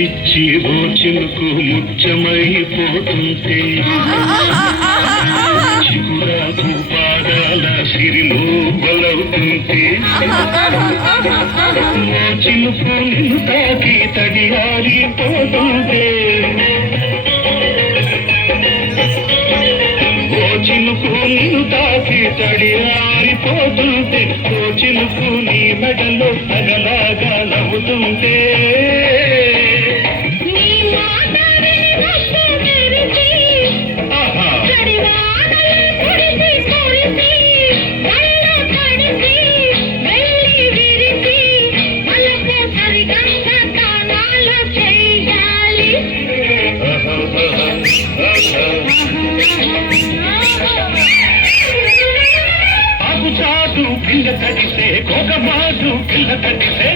ముద్దిచ్చి ఓ చినుకు ముచ్చమైపోతుంటే చిగురాకు పాదాల సిరిమూవలవుతుంటే ఓ చినుకు నిన్ను తాకి తడియారిపోతుంటే ఓ చినుకు నిన్ను తాకి తడియారిపోతుంటే ఓ చినుకు నీ మెడలో తగలాగా నవ్వుతుంటే ఆకుచాటు పిల్ల తడిసే కోకమాటు పిల్ల తడిసే